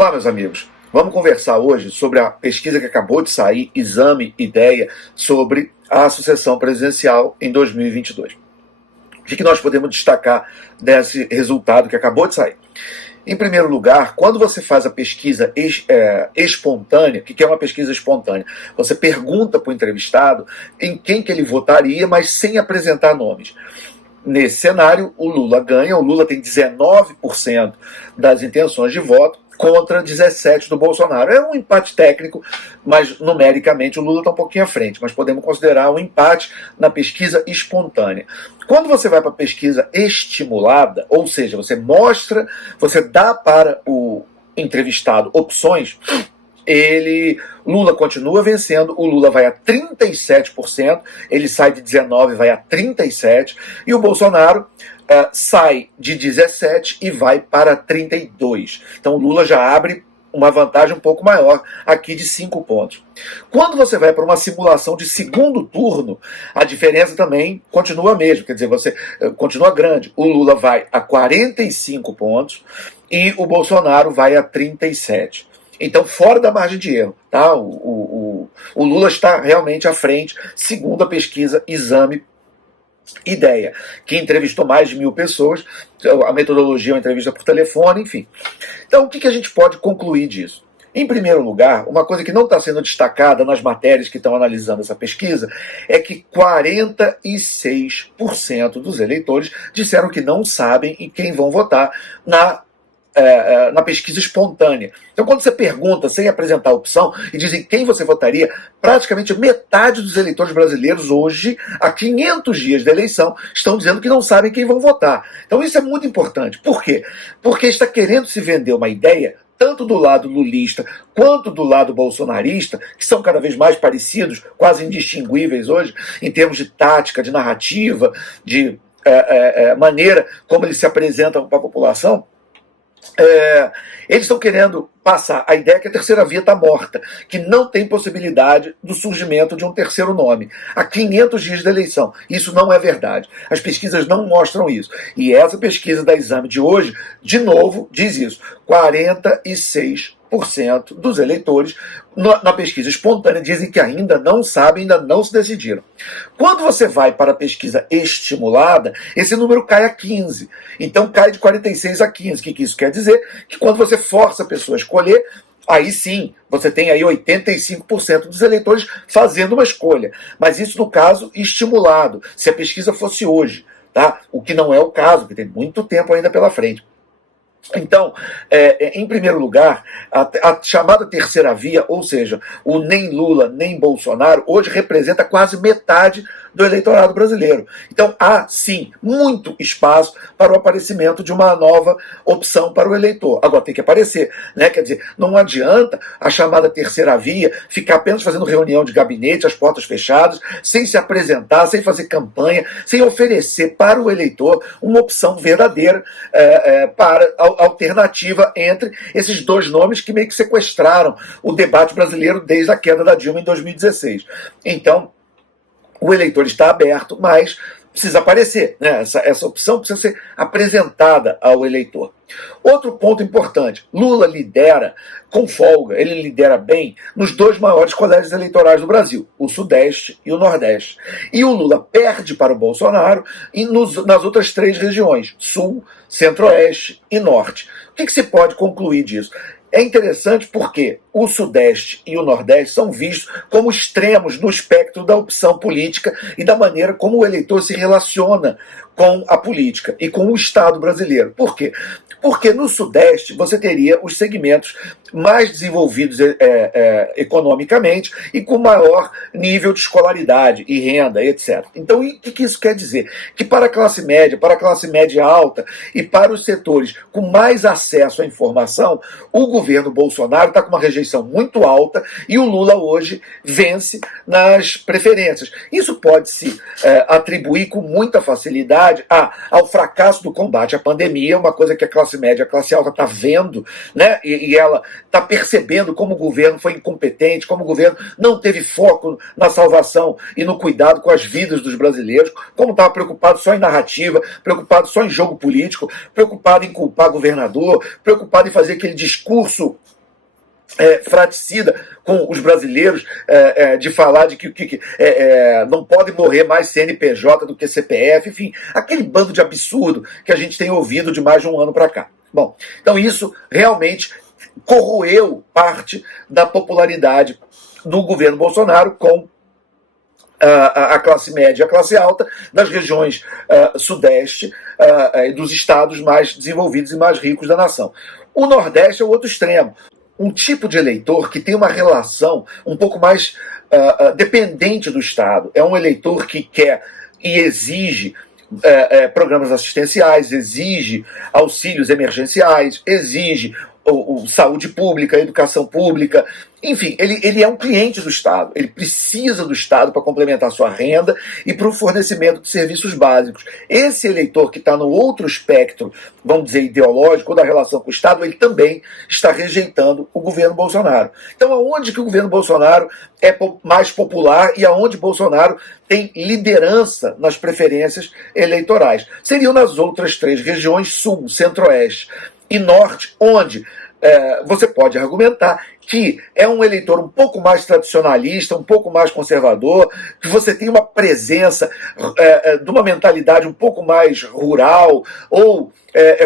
Olá, meus amigos. Vamos conversar hoje sobre a pesquisa que acabou de sair, Exame Ideia, sobre a sucessão presidencial em 2022. O que nós podemos destacar desse resultado que acabou de sair? Em primeiro lugar, quando você faz a pesquisa espontânea, o que é uma pesquisa espontânea? Você pergunta para o entrevistado em quem que ele votaria, mas sem apresentar nomes. Nesse cenário, o Lula ganha, o Lula tem 19% das intenções de voto, contra 17 do Bolsonaro. É um empate técnico, mas numericamente o Lula está um pouquinho à frente, mas podemos considerar um empate na pesquisa espontânea. Quando você vai para a pesquisa estimulada, ou seja, você dá para o entrevistado opções, Lula continua vencendo, o Lula vai a 37%, ele sai de 19% vai a 37%, e o Bolsonaro sai de 17% e vai para 32%. Então o Lula já abre uma vantagem um pouco maior, aqui de 5 pontos. Quando você vai para uma simulação de segundo turno, a diferença também continua a mesma, quer dizer, você continua grande. O Lula vai a 45 pontos e o Bolsonaro vai a 37. Então, fora da margem de erro, tá? O Lula está realmente à frente, segundo a pesquisa Exame Ideia, que entrevistou mais de 1.000 pessoas, a metodologia é uma entrevista por telefone, enfim. Então, o que a gente pode concluir disso? Em primeiro lugar, uma coisa que não está sendo destacada nas matérias que estão analisando essa pesquisa é que 46% dos eleitores disseram que não sabem em quem vão votar na pesquisa espontânea. Então, quando você pergunta sem apresentar a opção e dizem quem você votaria, praticamente metade dos eleitores brasileiros hoje, há 500 dias da eleição, estão dizendo que não sabem quem vão votar. Então isso é muito importante. Por quê? Porque está querendo se vender uma ideia, tanto do lado lulista quanto do lado bolsonarista, que são cada vez mais parecidos, quase indistinguíveis hoje, em termos de tática, de narrativa, de maneira como eles se apresentam para a população. Eles estão querendo passar a ideia que a terceira via está morta, que não tem possibilidade do surgimento de um terceiro nome há 500 dias da eleição. Isso não é verdade. As pesquisas não mostram isso. E essa pesquisa da Exame de hoje, de novo, diz isso. 46% dos eleitores na pesquisa espontânea dizem que ainda não sabem, ainda não se decidiram. Quando você vai para a pesquisa estimulada, esse número cai a 15%. Então cai de 46% a 15%. O que isso quer dizer? Que quando você força a pessoa a escolher, aí sim, você tem aí 85% dos eleitores fazendo uma escolha. Mas isso no caso estimulado, se a pesquisa fosse hoje, tá? O que não é o caso, porque tem muito tempo ainda pela frente. Então, em primeiro lugar, a chamada terceira via, ou seja, o nem Lula nem Bolsonaro, hoje representa quase metade do eleitorado brasileiro. Então há, sim, muito espaço para o aparecimento de uma nova opção para o eleitor. Agora tem que aparecer, né? Quer dizer, não adianta a chamada terceira via ficar apenas fazendo reunião de gabinete, as portas fechadas, sem se apresentar, sem fazer campanha, sem oferecer para o eleitor uma opção verdadeira para a alternativa entre esses dois nomes que meio que sequestraram o debate brasileiro desde a queda da Dilma em 2016. Então, o eleitor está aberto, mas precisa aparecer, né? Essa opção precisa ser apresentada ao eleitor. Outro ponto importante, Lula lidera com folga, ele lidera bem nos dois maiores colégios eleitorais do Brasil, o Sudeste e o Nordeste. E o Lula perde para o Bolsonaro nas outras 3 regiões, Sul, Centro-Oeste e Norte. O que se pode concluir disso? É interessante porque o Sudeste e o Nordeste são vistos como extremos no espectro da opção política e da maneira como o eleitor se relaciona com a política e com o Estado brasileiro. Por quê? Porque no Sudeste você teria os segmentos mais desenvolvidos economicamente e com maior nível de escolaridade e renda, etc. Então, o que isso quer dizer? Que para a classe média alta e para os setores com mais acesso à informação, o governo Bolsonaro está com uma rejeição muito alta e o Lula hoje vence nas preferências. Isso pode se atribuir com muita facilidade ao fracasso do combate à pandemia, uma coisa que a classe média, a classe alta está vendo, né? E ela está percebendo como o governo foi incompetente, como o governo não teve foco na salvação e no cuidado com as vidas dos brasileiros, como estava preocupado só em narrativa, preocupado só em jogo político, preocupado em culpar governador, preocupado em fazer aquele discurso fraticida com os brasileiros, de falar de que não pode morrer mais CNPJ do que CPF, enfim, aquele bando de absurdo que a gente tem ouvido de mais de um ano para cá. Bom, então isso realmente corroeu parte da popularidade do governo Bolsonaro com a classe média e a classe alta das regiões sudeste e dos estados mais desenvolvidos e mais ricos da nação. O Nordeste é o outro extremo. Um tipo de eleitor que tem uma relação um pouco mais dependente do Estado. É um eleitor que quer e exige programas assistenciais, exige auxílios emergenciais, exige saúde pública, educação pública, enfim, ele é um cliente do Estado, ele precisa do Estado para complementar sua renda e para o fornecimento de serviços básicos. Esse eleitor que está no outro espectro, vamos dizer, ideológico, ou da relação com o Estado, ele também está rejeitando o governo Bolsonaro. Então, aonde que o governo Bolsonaro é mais popular e aonde Bolsonaro tem liderança nas preferências eleitorais? Seriam nas outras três regiões, sul, centro-oeste e norte, onde você pode argumentar que é um eleitor um pouco mais tradicionalista, um pouco mais conservador, que você tem uma presença de uma mentalidade um pouco mais rural ou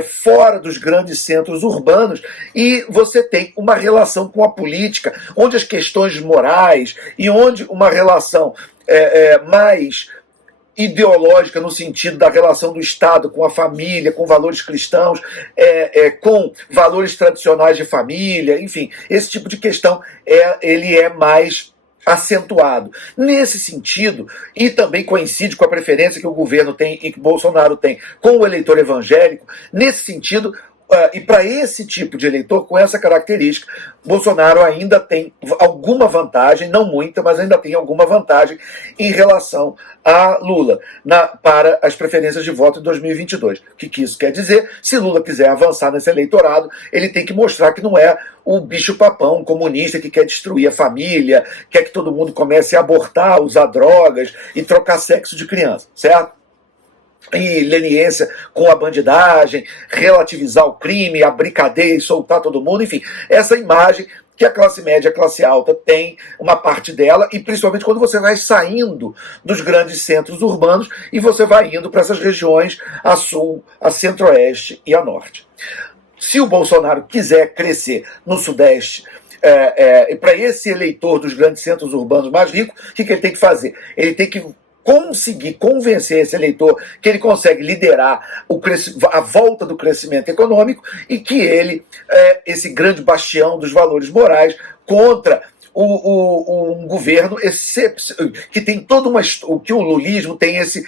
fora dos grandes centros urbanos, e você tem uma relação com a política, onde as questões morais e onde uma relação mais ideológica no sentido da relação do Estado com a família, com valores cristãos, com valores tradicionais de família, enfim, esse tipo de questão ele é mais acentuado. Nesse sentido, e também coincide com a preferência que o governo tem e que Bolsonaro tem com o eleitor evangélico, nesse sentido, e para esse tipo de eleitor, com essa característica, Bolsonaro ainda tem alguma vantagem, não muita, mas ainda tem alguma vantagem em relação a Lula para as preferências de voto em 2022. O que isso quer dizer? Se Lula quiser avançar nesse eleitorado, ele tem que mostrar que não é o bicho-papão comunista que quer destruir a família, quer que todo mundo comece a abortar, usar drogas e trocar sexo de criança, certo? E leniência com a bandidagem, relativizar o crime, abrir cadeia e soltar todo mundo, enfim, essa imagem que a classe média e a classe alta tem uma parte dela, e principalmente quando você vai saindo dos grandes centros urbanos e você vai indo para essas regiões a sul, a centro-oeste e a norte. Se o Bolsonaro quiser crescer no sudeste, para esse eleitor dos grandes centros urbanos mais ricos, o que ele tem que fazer? Ele tem que conseguir convencer esse eleitor que ele consegue liderar a volta do crescimento econômico e que ele é esse grande bastião dos valores morais contra um governo que tem toda que o lulismo tem esse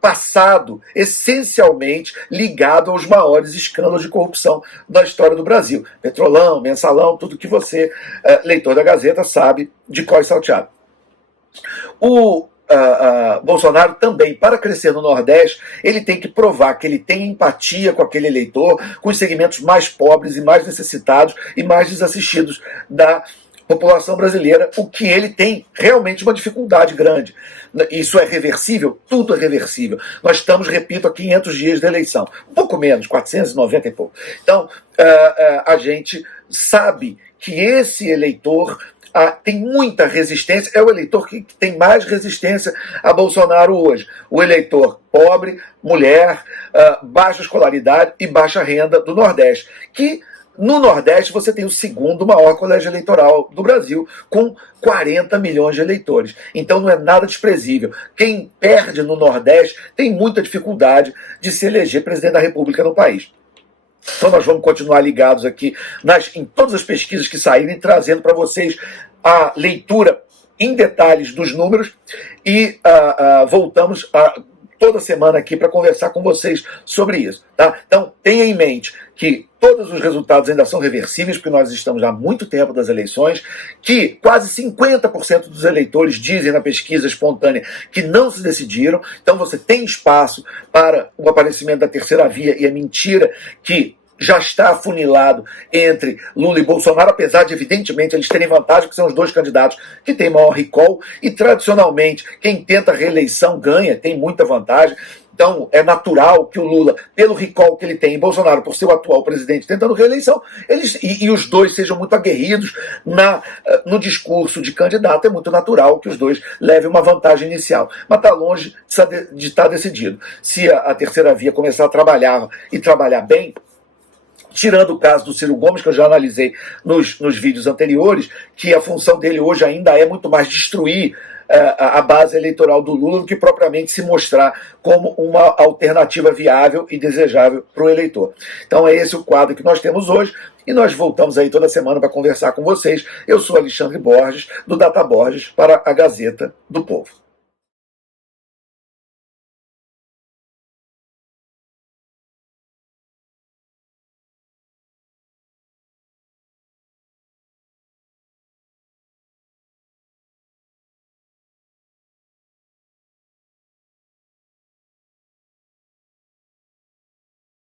passado essencialmente ligado aos maiores escândalos de corrupção da história do Brasil. Petrolão, Mensalão, tudo que você, leitor da Gazeta, sabe de cor e salteado. Bolsonaro também, para crescer no Nordeste, ele tem que provar que ele tem empatia com aquele eleitor, com os segmentos mais pobres e mais necessitados e mais desassistidos da população brasileira, o que ele tem realmente uma dificuldade grande. Isso é reversível? Tudo é reversível. Nós estamos, repito, a 500 dias da eleição. Um pouco menos, 490 e pouco. Então, a gente sabe que esse eleitor tem muita resistência, é o eleitor que tem mais resistência a Bolsonaro hoje. O eleitor pobre, mulher, baixa escolaridade e baixa renda do Nordeste, que no Nordeste você tem o segundo maior colégio eleitoral do Brasil, com 40 milhões de eleitores. Então não é nada desprezível. Quem perde no Nordeste tem muita dificuldade de se eleger presidente da República no país. Então nós vamos continuar ligados aqui em todas as pesquisas que saírem, trazendo para vocês a leitura em detalhes dos números e voltamos toda semana aqui para conversar com vocês sobre isso. Tá? Então tenha em mente que todos os resultados ainda são reversíveis, porque nós estamos há muito tempo das eleições, que quase 50% dos eleitores dizem na pesquisa espontânea que não se decidiram, então você tem espaço para o aparecimento da terceira via, e é mentira que já está afunilado entre Lula e Bolsonaro, apesar de, evidentemente, eles terem vantagem, porque são os dois candidatos que têm maior recall, e, tradicionalmente, quem tenta reeleição ganha, tem muita vantagem. Então, é natural que o Lula, pelo recall que ele tem, e Bolsonaro, por ser o atual presidente tentando reeleição, e os dois sejam muito aguerridos no discurso de candidato, é muito natural que os dois levem uma vantagem inicial. Mas está longe de estar decidido. Se a terceira via começar a trabalhar e trabalhar bem, tirando o caso do Ciro Gomes, que eu já analisei nos vídeos anteriores, que a função dele hoje ainda é muito mais destruir a base eleitoral do Lula do que propriamente se mostrar como uma alternativa viável e desejável para o eleitor. Então é esse o quadro que nós temos hoje e nós voltamos aí toda semana para conversar com vocês. Eu sou Alexandre Borges, do Data Borges, para a Gazeta do Povo.